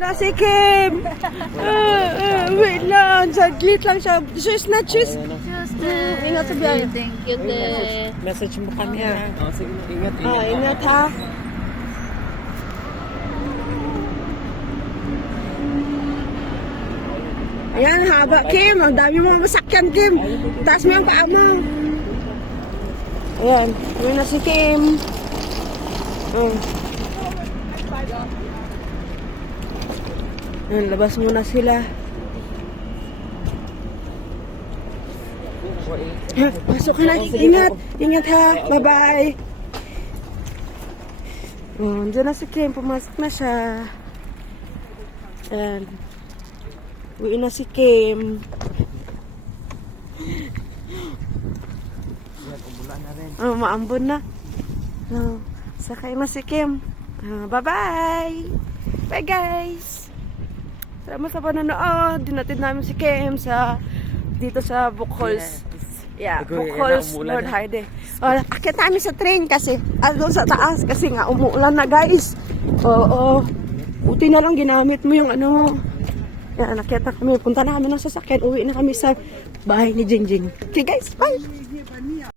Nasi Kim! Wait lang, saglit lang siya. Shoes na, shoes. Ingat sa biyahe. Thank you, te. Message mo kami ha. Sige, ingat. Ingat ha. Ayan, haba Kim. Ang dami mong masakyan Kim. Taas mo yung paa mo. Ayan, yun na si Kim. Ayan, labas muna sila. Pasok ka na. Ingat. Ingat ha. Bye-bye. Oh, dyan na si Kim. Pumasok na siya. Ayan. Uwi na si Kim. Oh, maambon na. Oh, sakay na si Kim. Bye-bye. Bye guys. Salamat sa panonood. Dinatid namin si Kim dito sa Bukhols. Yeah, Bukhols, Lord Heide. Akit namin sa train kasi, doon sa taas kasi nga umuulan na guys. Oo. Buti na lang ginamit mo yung ano mo. Yan, nakita kami. Punta na kami ng sasakyan. Uwi na kami sa bahay ni Jingjing. Okay guys, bye!